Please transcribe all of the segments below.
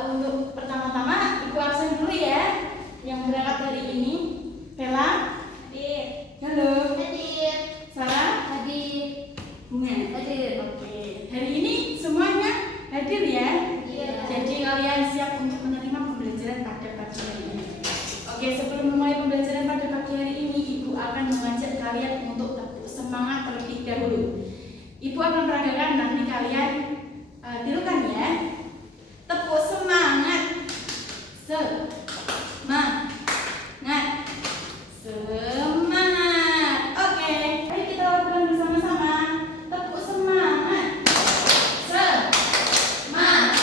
Untuk pertama-tama Ibu absen dulu ya. Yang berangkat hari ini Vela, hadir. Halo. Hadir. Sarah, hadir. Bunga, hadir. Oke. Hari ini semuanya hadir ya. Iya. Jadi kalian siap untuk menerima pembelajaran pada pagi hari ini. Oke, sebelum memulai pembelajaran pada pagi hari ini, Ibu akan mengajak kalian untuk tetap semangat terlebih dahulu. Ibu akan peragakan nanti kalian tirukan ya. Tepuk semangat. Semangat. Semangat. Oke, ayo kita lakukan bersama-sama. Tepuk semangat. Semangat.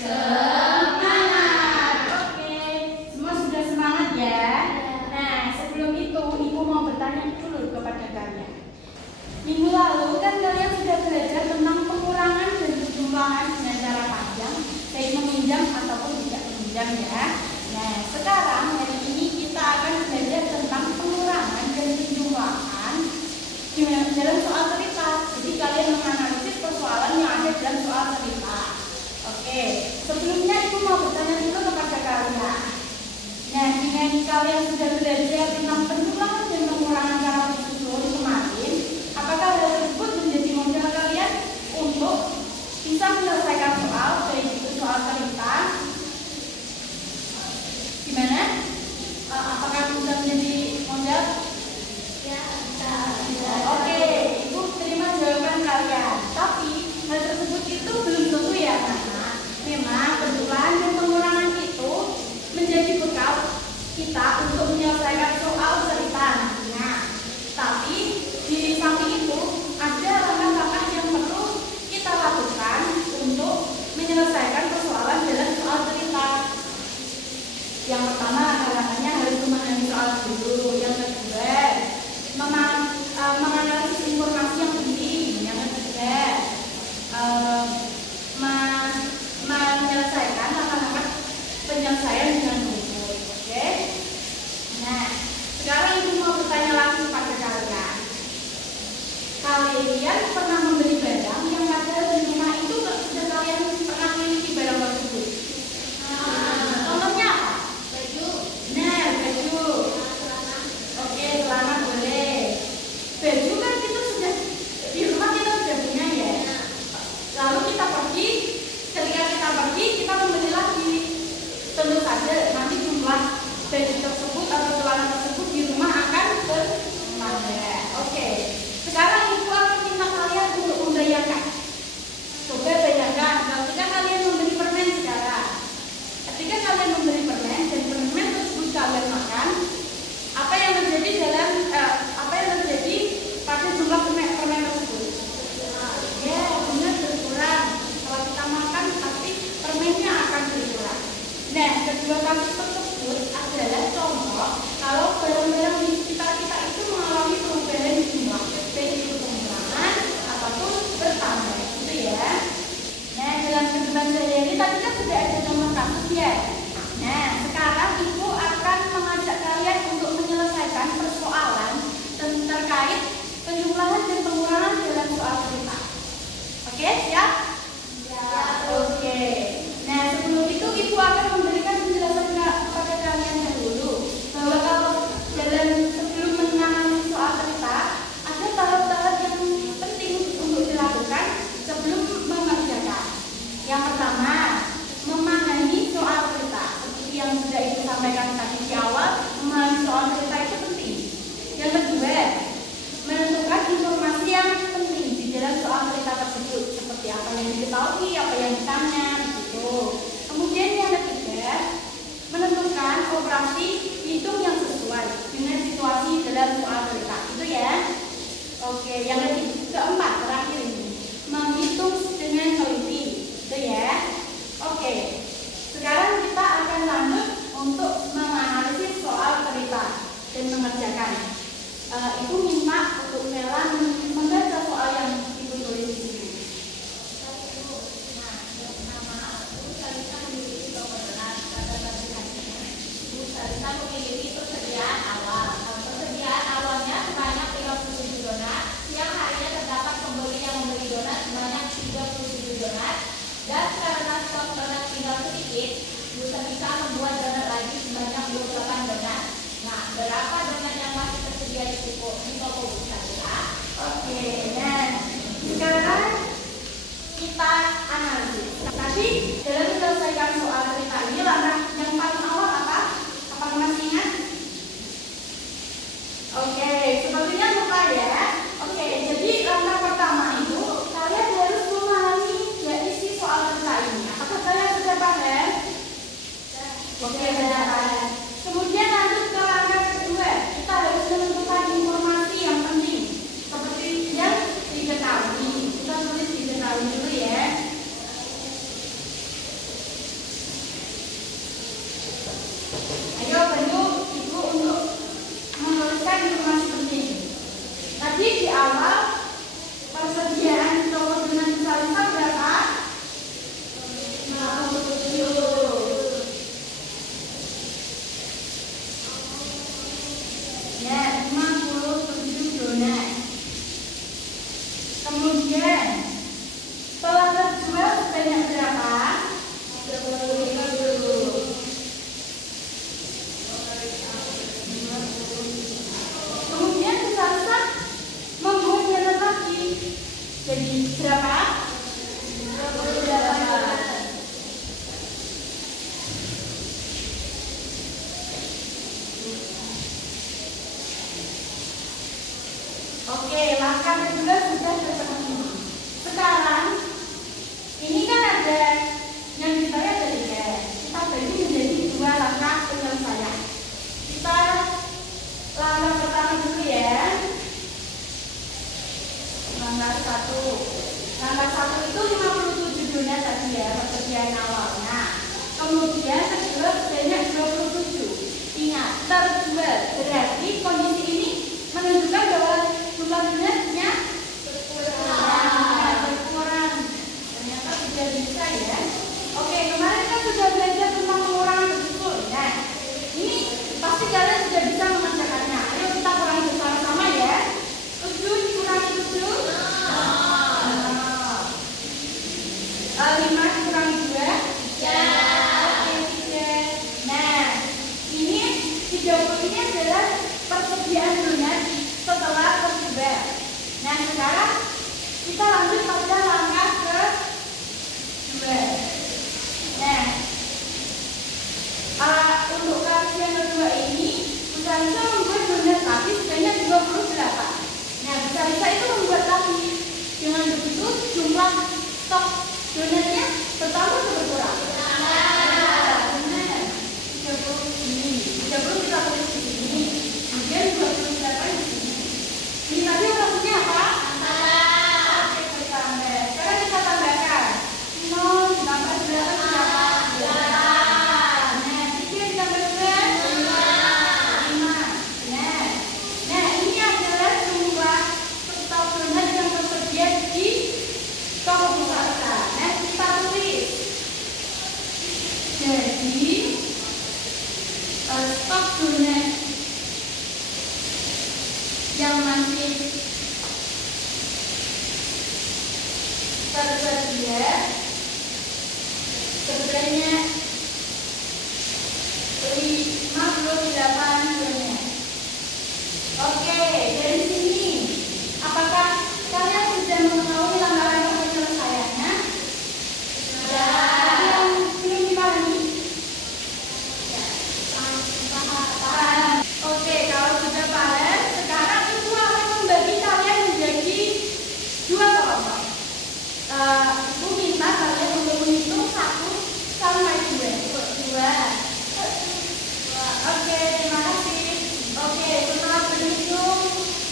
Semangat. Oke, semua sudah semangat ya. Nah, sebelum itu Ibu mau bertanya dulu kepada kalian. Minggu lalu kan kalian sudah belajar tentang pengurangan dan penjumlahan dengan cara panjang, baik meminjam ataupun tidak meminjam ya. Nah, sekarang hari ini kita akan belajar tentang pengurangan dan penjumlahan dalam soal cerita. Jadi kalian menganalisis persoalan yang ada dalam soal cerita. Oke, sebelumnya Ibu mau bertanya dulu kepada kalian. Nah, dengan kalian sudah belajar tentang penjumlahan dan pengurangan cara bersusun kemarin, apakah hal tersebut menjadi modal kalian untuk bisa menyelesaikan soal, baik itu soal cerita? Gimana? Apakah bisa menjadi modal? Ya, bisa. Oke, Ibu terima jawaban kalian. Tapi hal tersebut itu belum tentu ya, karena memang penjumlahan dan pengurangan itu menjadi bekal kita untuk menyelesaikan soal cerita nantinya. Tapi di samping itu ada langkah-langkah yang perlu kita lakukan untuk menyelesaikan persoalan dalam soal cerita. Yang pertama, langkah-langkahnya harus memahami soal dulu. Yang kedua, menganalisis informasi yang penting. Yang ketiga, menyelesaikan langkah-langkah penyelesaian dengan rumus. Oke? Nah, sekarang Ibu mau bertanya langsung pada kalian. Kalian pernah membeli barang yang padahal di rumah itu sudah kalian pernah memiliki barang tersebut? Contohnya apa? Baju. Nah, baju. Oke, celana boleh. Baju kan kita sudah di rumah kita sudah punya ya. Lalu kita pergi, ketika kita pergi kita membeli lagi. Tentu saja nanti jumlah baju tersebut atau celana tersebut di rumah akan bertambah. Oke. Sekarang Ibu akan minta kalian untuk membayangkan. Coba bayangkan, ketika kalian membeli permen sekarang. Ketika kalian membeli permen dan permen tersebut kalian makan, apa yang terjadi pada jumlah permen tersebut? Ya, benar, berkurang. Kalau kita makan, tapi permennya akan berkurang. Nah, kedua kasus tersebut adalah contoh kalau barang-barang di sekitar kita itu mengalami perubahan di jumlah, baik itu pengurangan ataupun bertambah, gitu ya. Nah, dalam kehidupan sehari-hari tadi kan sudah ada contoh kasus ya. Nah, sekarang Ibu akan mengajak kalian untuk menyelesaikan persoalan terkait penjumlahan dan pengurangan dalam soal cerita. Oke, siap? Siap. Oke. Nah, sebelum itu Ibu akan memberikan penjelasan kepada kalian dahulu bahwa kalau sebelum menangani soal cerita ada tahap-tahap yang penting untuk dilakukan sebelum mengerjakan. Yang pertama, memahami soal cerita. Seperti yang sudah Ibu sampaikan tadi di awal, memahami soal cerita itu penting. Yang kedua, menentukan informasi yang penting di dalam soal cerita tersebut, seperti apa yang diketahui, apa yang ditanya, gitu. Kemudian yang ketiga, menentukan operasi hitung yang sesuai dengan situasi dalam soal cerita. Itu ya. Oke, yang keempat terakhir ini, menghitung dengan teliti. Itu ya. Oke. Sekarang kita akan lanjut untuk menganalisis soal cerita dan mengerjakan. Ibu minta untuk Vela membaca soal yang Ibu tulis di sini. Kita memiliki persediaan awal. Persediaan awalnya sebanyak 37 donat yang hari Oke, benar. Kemudian lanjut ke langkah kedua, kita harus menentukan informasi yang penting seperti yang diketahui. Kita tulis diketahui dulu ya. Ayo bantu Ibu untuk menuliskan informasi penting. Tadi di awal persediaan toko dengan salsa berapa? 57. Ya, 57 donat. Kemudian telah terjual sebanyak berapa? 30. Kemudian salsa membuat donat lagi. Jadi berapa? 28. Oke, langkah kedua sudah terpenuhi. Sekarang ini kan ada yang dibayar dari cash. Kita bagi menjadi dua langkah penyelesaian. Kita langkah pertama dulu ya. Langkah 1. Langkah 1 itu 57 donat tadi ya, persediaan awalnya. Kemudian terjual sebanyak 27. Ingat, terjual berarti kondisi ini menunjukkan bahwa jumlah donatnya berkurang. Ternyata sudah bisa ya. Oke, kemarin kan sudah belajar tentang pengurangan bersyukur. Nah, ini pasti kalian sudah bisa mengerjakannya. Ayo kita kurangi bersama-sama ya. 7 dikurangi 7. 5 dikurangi 2. Ya. Oke, 3. Nah, ini 30 ini adalah persediaan donat setelah tersebar. Nah, sekarang kita lanjut pada langkah kedua. Nah, untuk kasus yang kedua ini, Usaha membuat donat lagi sebanyak 28. Nah, bisa itu membuat lagi. Dengan begitu, jumlah stok donatnya bertambah atau berkurang? Benar. 30 ini. 30 kita tulis di sini. Kemudian 28 di sini. Ini tadi maksudnya apa? Oke, bertambah. Sekarang kita tambahkan 0 ditambah 8 berapa? 8. Nah, 3 ditambah 2 5. Nah, ini adalah jumlah stok donat yang tersedia di toko pusaka. Nah, kita tulis. Jadi stok donat yang masih tersedia sebanyak 58 donat. Oke, dari sini apakah kalian sudah mengetahui langkah-langkah penyelesaiannya? Yang belum dipahami? Oke, kalau sudah paham, sekarang Ibu akan membagi kalian menjadi dua kelompok. Ibu minta kalian untuk menghitung 1 sampai 2. Oke, terima kasih. Oke, setelah berhitung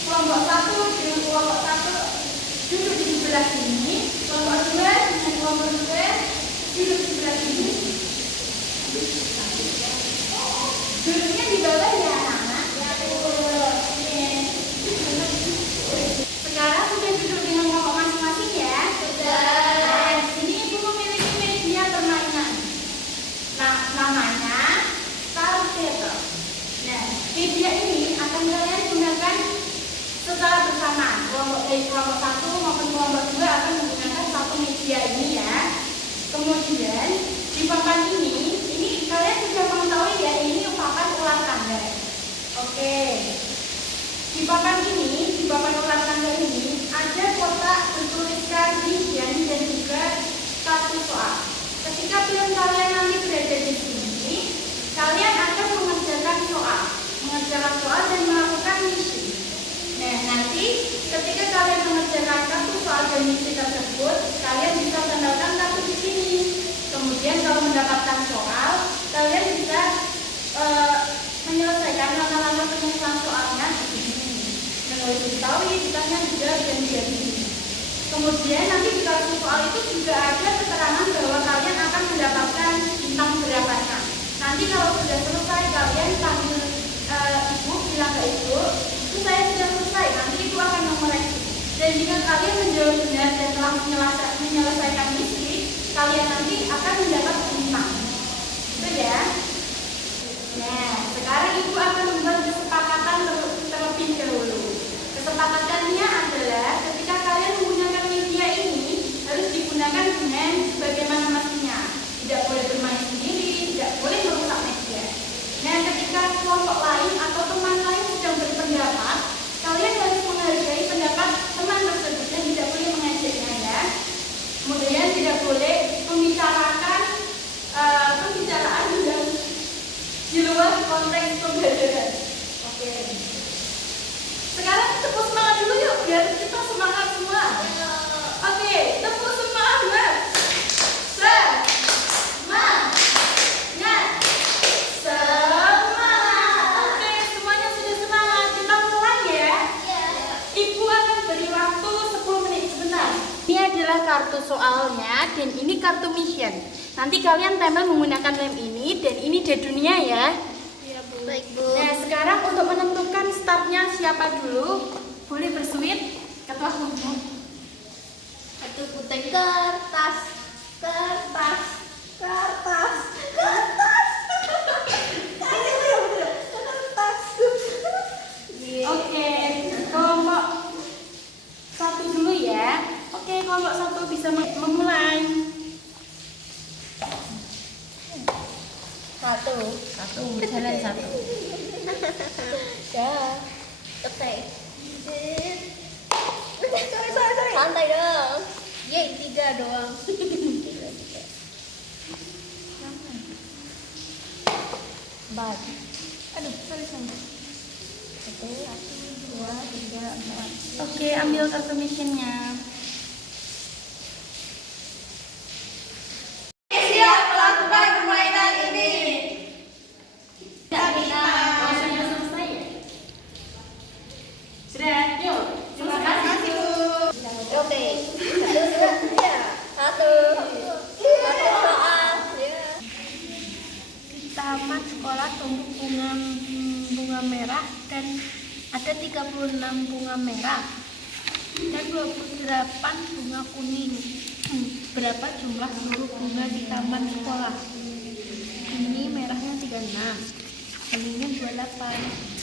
kelompok 1 dengan kelompok 1 duduk di sebelah sini, kelompok 2 dengan kelompok 2 duduk di sebelah sini. Duduknya di bawah ya anak-anak. Sekarang sudah duduk dengan kelompok masing-masing ya. Nah, di sini Ibu memiliki media permainan. Nah, namanya Target. Nah, media ini akan kalian gunakan secara bersama. Kelompok 1 maupun kelompok 2 akan menggunakan satu media ini ya. Kemudian di papan ini kalian sudah mengetahui ya, ini papan ulang tanda. Oke. Di papan ulang tanda ini ada kotak bertuliskan rincian dan juga satu soal. Ketika film kalian nanti berada di sini, kalian akan mengerjakan soal dan melakukan misi. Nah, nanti ketika kalian mengerjakan satu soal dan misi tersebut, kalian bisa tandalkan kartu di sini. Kemudian kalau mendapatkan soal, kalian bisa menyelesaikan langkah-langkah penyelesaian soalnya menulis tauhid, ditanya juga dan jadi. Kemudian nanti di kartu soal itu juga ada keterangan bahwa kalian akan mendapatkan bintang berapanya. Nanti kalau sudah selesai kalian panggil ibu, bilang ke ibu, itu saya sudah selesai. Nanti ibu akan mengoreksi. Dan jika kalian menjawab benar dan telah menyelesaikan misi, kalian nanti akan mendapat bintang. Itu ya. Nah, sekarang ibu akan membuat kesepakatan terlebih dahulu. Kesepakatannya adalah ketika kalian menggunakan media ini harus digunakan dengan bagaimana mestinya. Tidak boleh bermain sendiri, tidak boleh merusak media. Nah, ketika kelompok lain atau teman lain sedang berpendapat, kalian harus menghargai pendapat teman tersebut dan tidak boleh mengejeknya ya. Kemudian tidak boleh membicarakan pembicaraan yang di luar konteks pembelajaran. Oke. Sekarang tepuk semangat dulu yuk biar kita semangat semua. Oke, tepuk semangat. Semangat. Oke, semuanya sudah semangat. Kita mulai ya. Ibu akan beri waktu 10 menit sebentar. Ini adalah kartu soalnya dan ini kartu mission. Nanti kalian tempel menggunakan lem ini dan ini dedunia ya. Iya, Bu. Baik, Bu. Nah, sekarang untuk menentukan startnya siapa dulu, boleh bersuit ketua umum. Satu putih kertas, kertas, kertas, kertas. Kertas. Oke, kelompok satu dulu ya. Oke, kelompok satu bisa memulai. Satu, jalan satu. Ya, oke. Sorry. Santai dong. Yeay, 3 doang. 3. Empat. Aduh, sorry. 1, 2, 3, 4. Oke, ambil kartu missionnya. Siap melakukan permainan ini. Rasanya selesai ya? Sudah, yuk. Terima kasih. Oke. Satu soal. Di taman sekolah tumbuh bunga merah dan ada 36 bunga merah dan 28 bunga kuning. Berapa jumlah seluruh bunga di taman sekolah? Ini merahnya 36, kuningnya 28.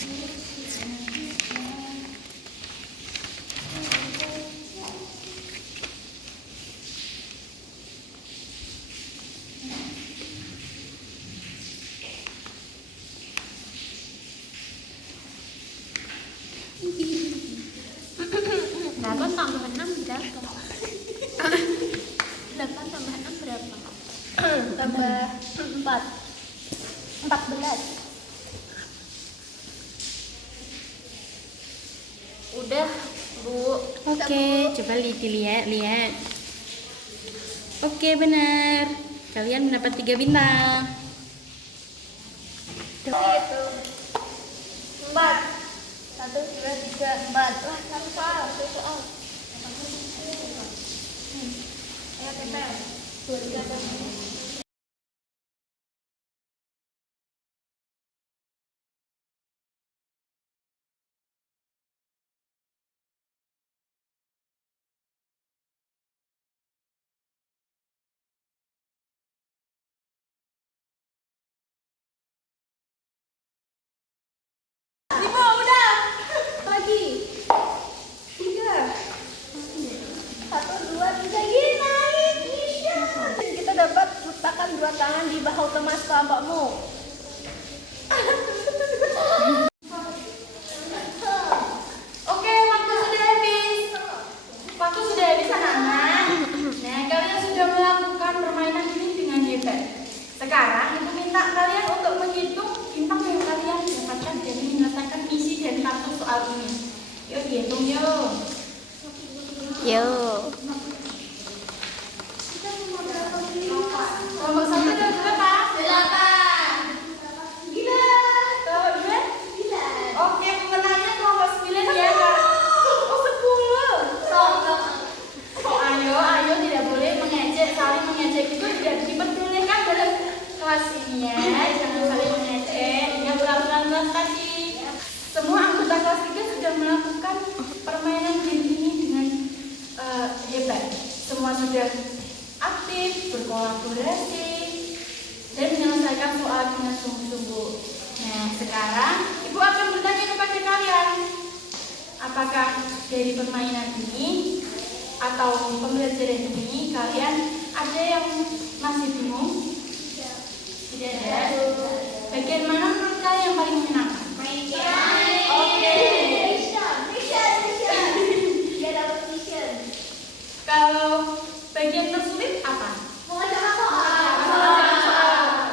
Delapan tambah 6 berapa? 8 tambah 6 berapa? Tambah 4. 14. Udah, Bu. Oke, coba lihat. Oke, benar. Kalian mendapat 3 bintang. Itu 4. 1, 2, 3, 4. Wah, satu soal. Ayo kita. 2, 3, 4. Tangan di bahu teman kelompokmu. Oke, waktu sudah habis. Anak-anak. Nah, kalian sudah melakukan permainan ini dengan hebat. Sekarang Ibu minta kalian untuk menghitung bintang yang kalian dapatkan dan menyelesaikan isi dan kartu soal ini. Yuk dihitung yuk. Yo. Kelompok apakah dari permainan ini atau pembelajaran ini kalian ada yang masih bingung? Tidak ada? Bagian mana menurut kalian yang paling menyenangkan? Oke. Kalau bagian tersulit apa?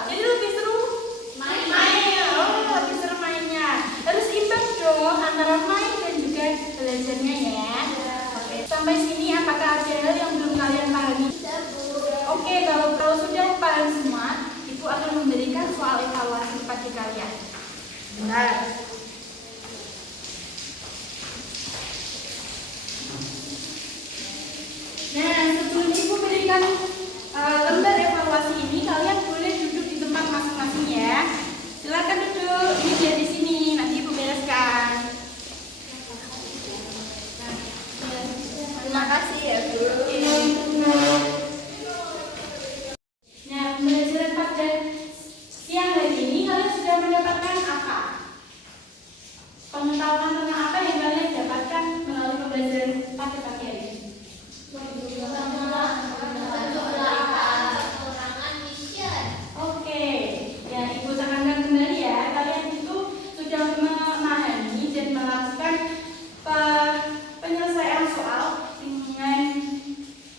Jadi lebih seru mainnya. Oh, lebih seru mainnya. Harus imbang dong antara main dan juga belajarnya ya. Oke. Sampai sini apakah ada hal yang belum kalian pahami? Oke, kalau sudah paham semua, Ibu akan memberikan soal evaluasi kepada kalian. Benar. Nah, sebelum Ibu berikan lembar evaluasi ini, kalian boleh duduk di tempat masing-masing ya. Silakan duduk. Ini dia di sini. Nanti Ibu bereskan. Terima kasih ya, Bu. Nah, pembelajaran pada siang hari ini kalian sudah mendapatkan apa? Pengetahuan tentang apa yang kalian dapatkan melalui pembelajaran pada pagi hari ini? Oke, ya Ibu tekankan kembali ya, kalian itu sudah memahami dan melakukan penyelesaian soal dengan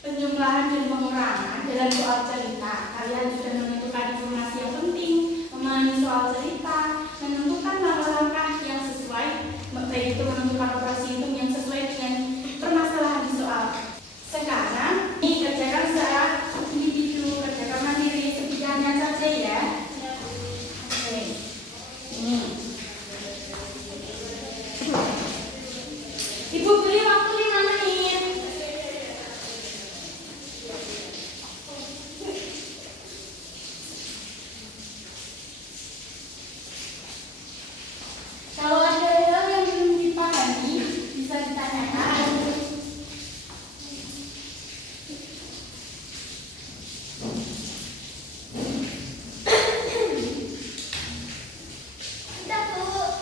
penjumlahan dan pengurangan dalam soal cerita. Kalian sudah menentukan informasi yang penting, memahami soal cerita, menentukan langkah-langkah yang sesuai, baik itu menentukan operasi hitung yang sesuai dengan permasalahan di soal. Sekarang ini kerjakan secara individu, kerjakan mandiri, sebidangnya saja ya. Oke. Ini. Ibu beri waktu 5 menit. Kalau ada hal yang belum dipahami, bisa ditanyakan.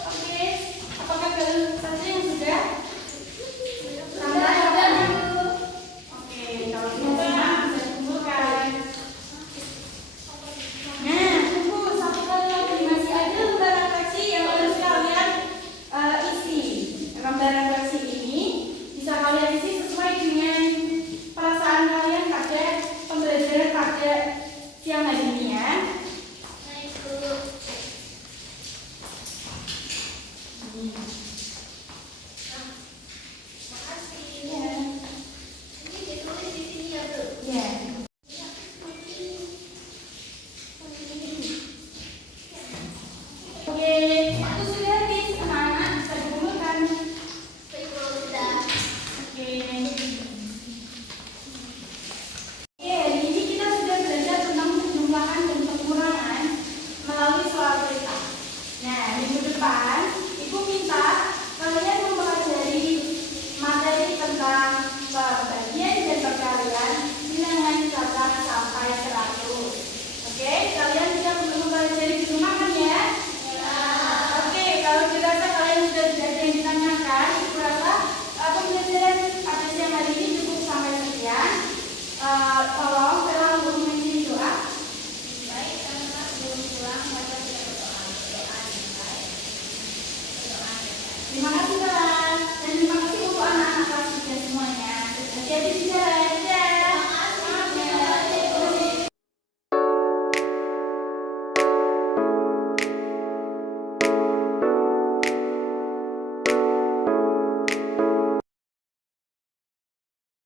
Oke, apakah kalian saja yang sudah? Sampai ada dulu. Oke, kalau sudah bisa dikumpulkan. Nah, tunggu satu kali lagi masih ada lembaran refleksi yang harus kalian isi. Lembaran